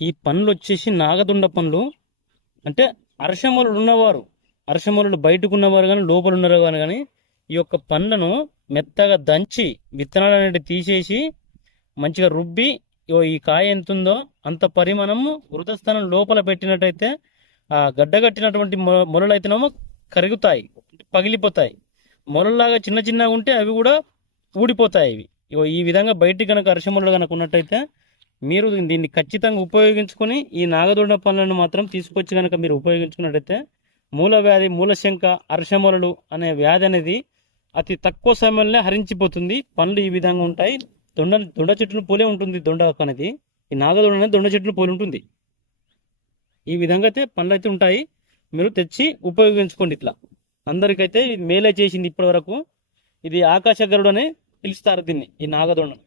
ఈ పండ్లు వచ్చేసి నాగదుండ పండ్లు అంటే అర్షమూలుడు ఉన్నవారు అర్షమూలుడు బయటకు ఉన్నవారు కానీ లోపల ఉన్నారు కానీ కానీ ఈ యొక్క పండ్లను మెత్తగా దంచి విత్తనాలు అనేవి తీసేసి మంచిగా రుబ్బి ఇగో ఈ కాయ ఎంత ఉందో అంత పరిమాణము వృతస్థానం లోపల పెట్టినట్టయితే ఆ గడ్డగట్టినటువంటి మొ- మొలలు అయితేనేమో కరుగుతాయి పగిలిపోతాయి. మొలల్లాగా చిన్న చిన్నగా ఉంటే అవి కూడా ఊడిపోతాయి ఇవి. ఇగో ఈ విధంగా బయటికి కనుక అరసమొలలు కనుక ఉన్నట్టయితే మీరు దీన్ని ఖచ్చితంగా ఉపయోగించుకొని ఈ నాగదొండ పండ్లను మాత్రం తీసుకొచ్చి కనుక మీరు ఉపయోగించుకున్నట్టయితే మూల వ్యాధి మూలశంక అర్షమలలు అనే వ్యాధి అనేది అతి తక్కువ సమయంలో హరించిపోతుంది. పండ్లు ఈ విధంగా ఉంటాయి. దొండ దొండ చెట్టును పోలే ఉంటుంది. దొండ అనేది ఈ నాగదొండ అనేది దొండ చెట్టును పోలి ఉంటుంది. ఈ విధంగా అయితే పండ్లు అయితే ఉంటాయి. మీరు తెచ్చి ఉపయోగించుకోండి ఇట్లా. అందరికైతే మేలే చేసింది ఇప్పటి వరకు. ఇది ఆకాశ గరుడు అని పిలుస్తారు దీన్ని ఈ నాగదొండను.